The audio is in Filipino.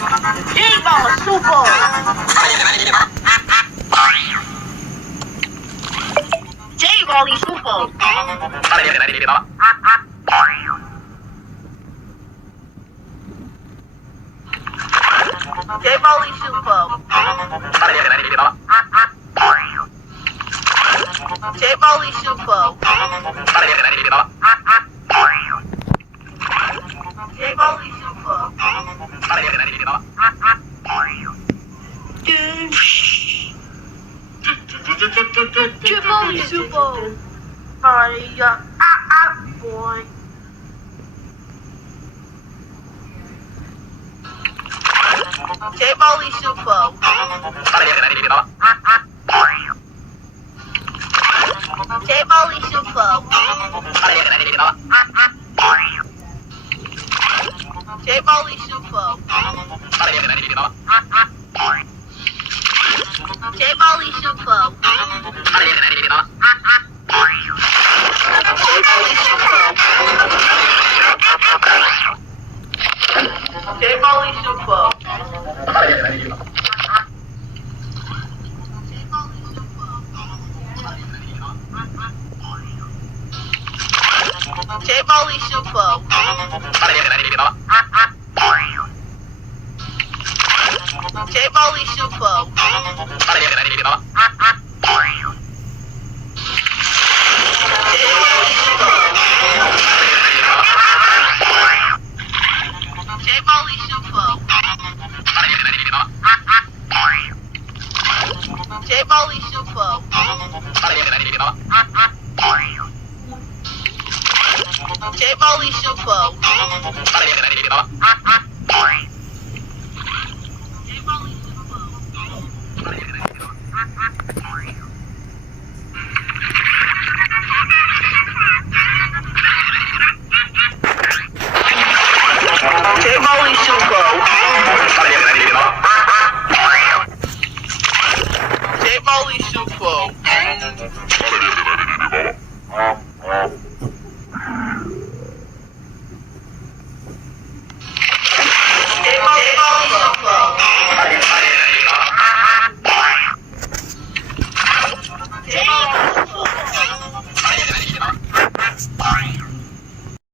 J-Ball Super! J-Ball Super! J-Ball Super! J-Ball Super! J-Ball Super! J-Ball Super! Maria, boy. J-Ball Super! J-Ball Super! J-Ball Super! J-Ball Super! J-Ball Super! J-Ball Super! J-Ball Super! J-Ball Super! J-Ball Super! J-Ball Super! J-Ball Super! J-Ball Super!